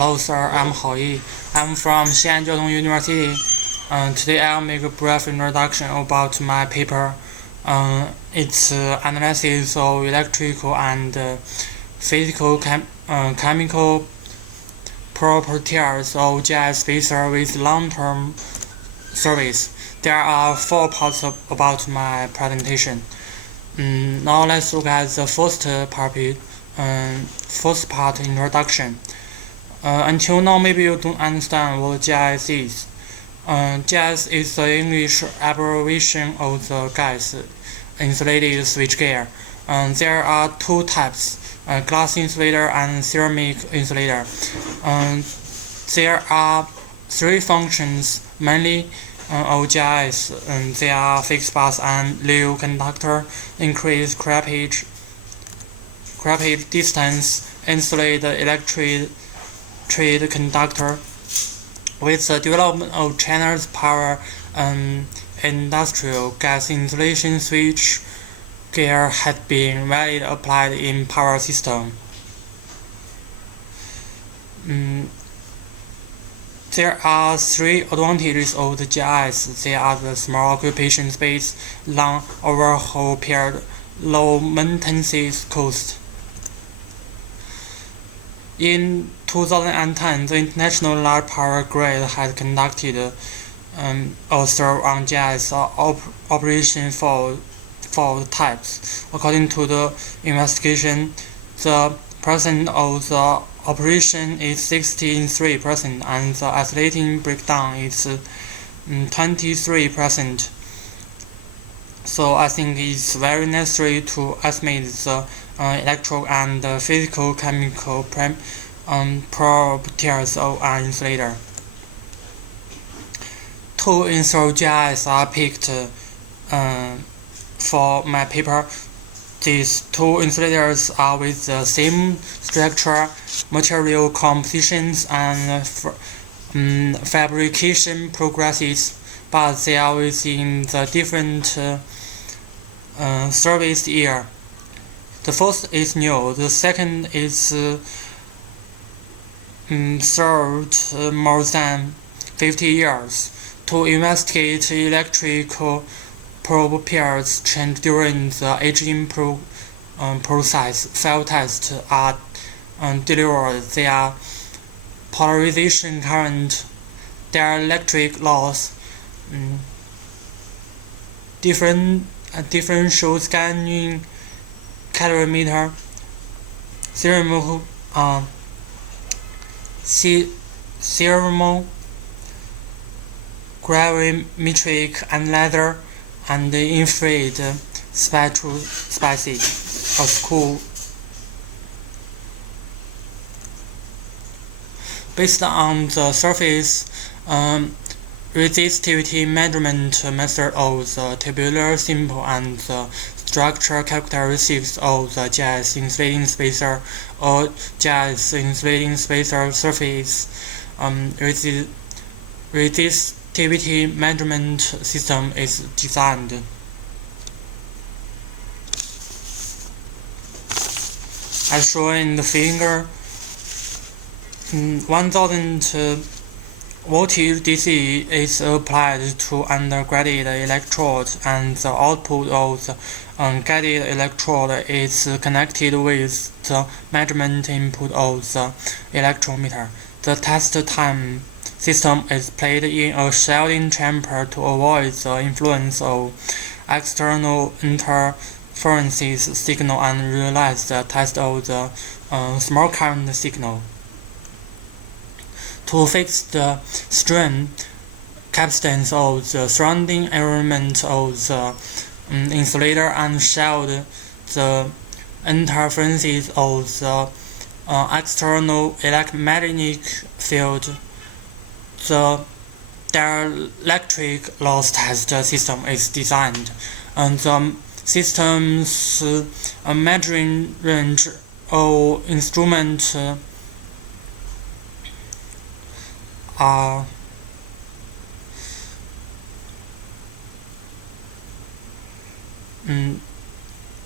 Hello, sir. I'm Yi. I'm from Xi'an Jiaotong University. Today I'll make a brief introduction about my paper. It's analysis of electrical and chemical properties of gas spacer with long-term service. There are 4 parts about my presentation. Now let's look at the first part, introduction. Until now, maybe you don't understand what gas is. Gas is the English abbreviation of the gas insulated switchgear. There are 2 types, glass insulator and ceramic insulator. There are 3 functions mainly of gas. They are fixed path and low conductor, increase crepage distance, insulate the electric conductor. With the development of China's power industrial, gas insulation switch gear had been widely applied in power system. There are 3 advantages of the gas. They are the small occupation space, long overhaul period, low maintenance cost. In 2010, the International Large Power Grid has conducted a survey on gas operation fault types. According to the investigation, the percent of the operation is 63% and the oscillating breakdown is 23%. So I think it's very necessary to estimate the electrical and physicochemical properties of an insulator. 2 insulator gas are picked for my paper. These 2 insulators are with the same structure, material compositions, and fabrication processes, but they are within the different service year. The first is new, the second is served more than 50 years. To investigate electrical properties change during the aging process, field tests are delivered. Their polarization current, their electric loss, differential scanning calorimeter, thermogravimetric analyzer, and infrared spectroscopy. Based on the surface resistivity measurement method of the tabular symbol and the structure characteristics of the gas insulating spacer or gas insulating spacer surface resistivity measurement system is designed. As shown in the figure, 1000 voltage DC is applied to undergrounded electrode, and the output of the guided electrode is connected with the measurement input of the electrometer. The test time system is placed in a shielding chamber to avoid the influence of external interferences signal and realize the test of the small current signal. To fix the strain capacitance of the surrounding environment of the insulator and shield the interferences of the external electromagnetic field, the dielectric loss test system is designed, and the system's measuring range of instrument are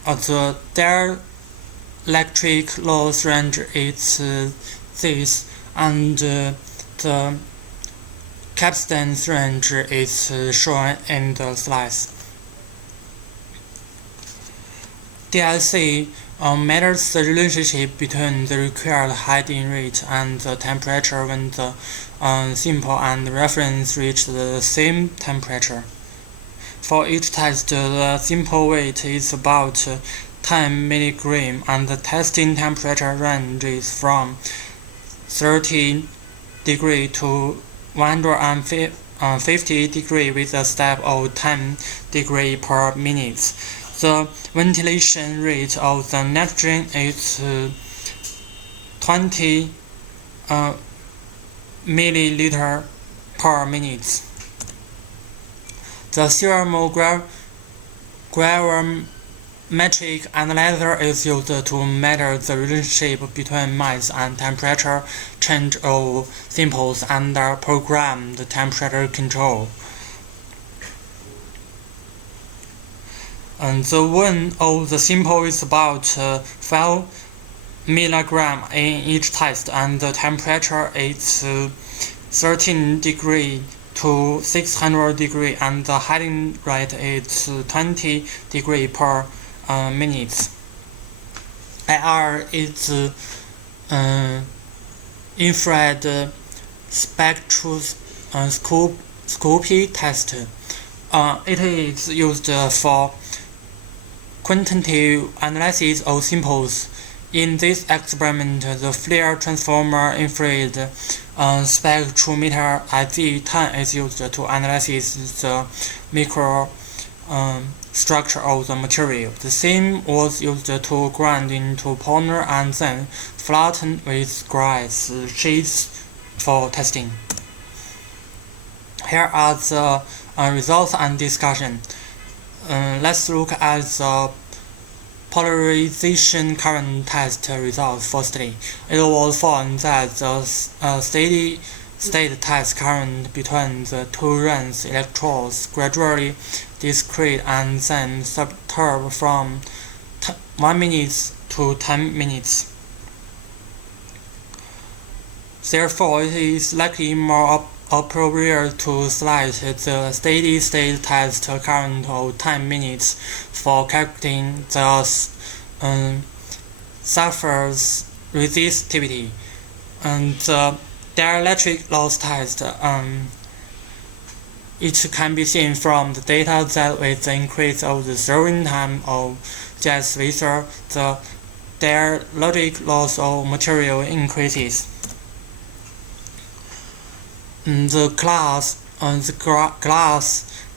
the dielectric loss range is this, and the capstance range is shown in the slides. DLC measures the relationship between the required hiding rate and the temperature when the sample and reference reach the same temperature. For each test, the sample weight is about 10 mg and the testing temperature ranges from 30 degree to 150 degree with a step of 10 degree per minute. The ventilation rate of the nitrogen is 20 milliliter per minute. The thermogravimetric analyzer is used to measure the relationship between mass and temperature change of samples under programmed temperature control. And the weight of the sample is about 5 mg in each test, and the temperature is 13 degree to 600 degree, and the hiding rate is 20 degree per minute. IR is infrared spectroscopy test. It is used for quantitative analysis of samples. In this experiment, the flare transformer infrared spectrometer IZ10 is used to analyze the micro structure of the material. The same was used to grind into powder and then flatten with glass sheets for testing. Here are the results and discussion. Let's look at the polarization current test results firstly. It was found that the steady state test current between the two rings electrodes gradually decreased and then subtracted from 1 minute to 10 minutes. Therefore, it is likely more appropriate to select the steady state test current of 10 minutes for calculating the surface resistivity. And the dielectric loss test, it can be seen from the data that with the increase of the serving time of gas vapor, the dielectric loss of material increases. The glass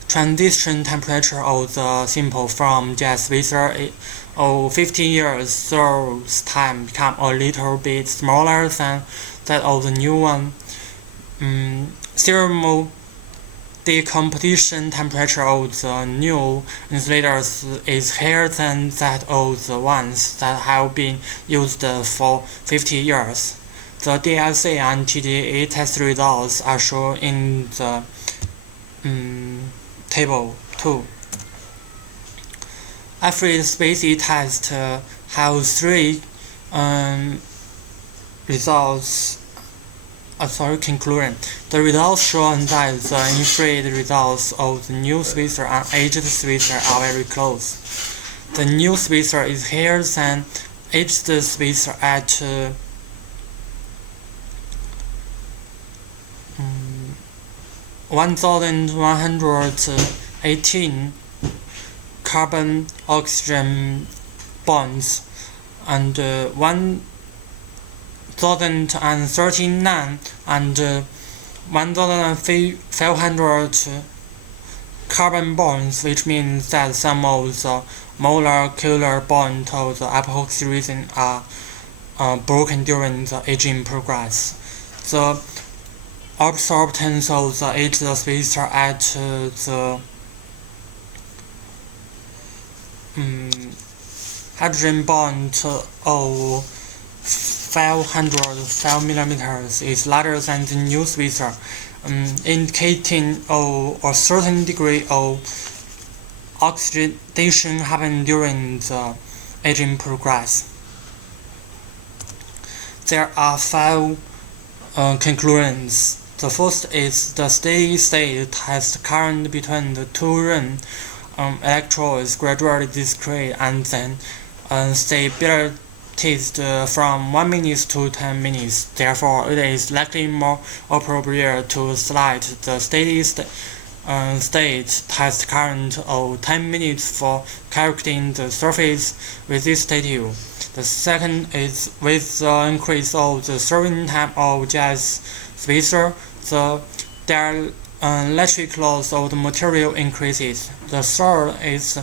transition temperature of the sample from gas vapor of 15 years through time become a little bit smaller than that of the new one. Thermal decomposition temperature of the new insulators is higher than that of the ones that have been used for 50 years. The DLC and TDA test results are shown in the table 2. Every species test has 3 conclusion. The results show that the infrared results of the new spacer and aged spacer are very close. The new spacer is higher than aged spacer at 1118 carbon-oxygen bonds and 1039 and 1500 carbon bonds, which means that some of the molecular bonds of the epoxy resin are broken during the aging process. The absorptance of the aged spacer at the hydrogen bond of 505 millimeters is larger than the new spacer, indicating a certain degree of oxidation happened during the aging process. There are 5 conclusions. The first is the steady state test current between the two run electrodes gradually decrease and then stabilized from 1 minute to 10 minutes. Therefore, it is likely more appropriate to select the steady state test current of 10 minutes for calculating the surface resistivity. The second is with the increase of the serving time of gas spacer, the dielectric loss of the material increases. The third is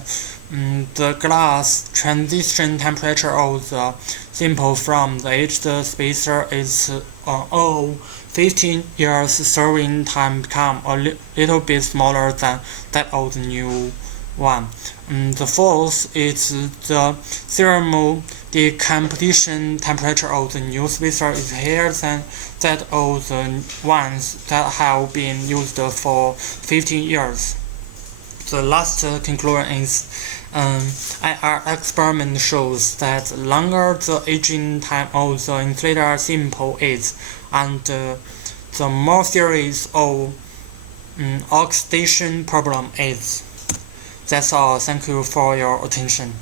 the glass transition temperature of the sample from the aged spacer is 15 years serving time become a little bit smaller than that of the new one. The fourth is the thermal decomposition temperature of the new spacer is higher than that of the ones that have been used for 15 years. The last conclusion is our experiment shows that the longer the aging time of the insulator sample is, and the more serious of oxidation problem is. That's all. Thank you for your attention.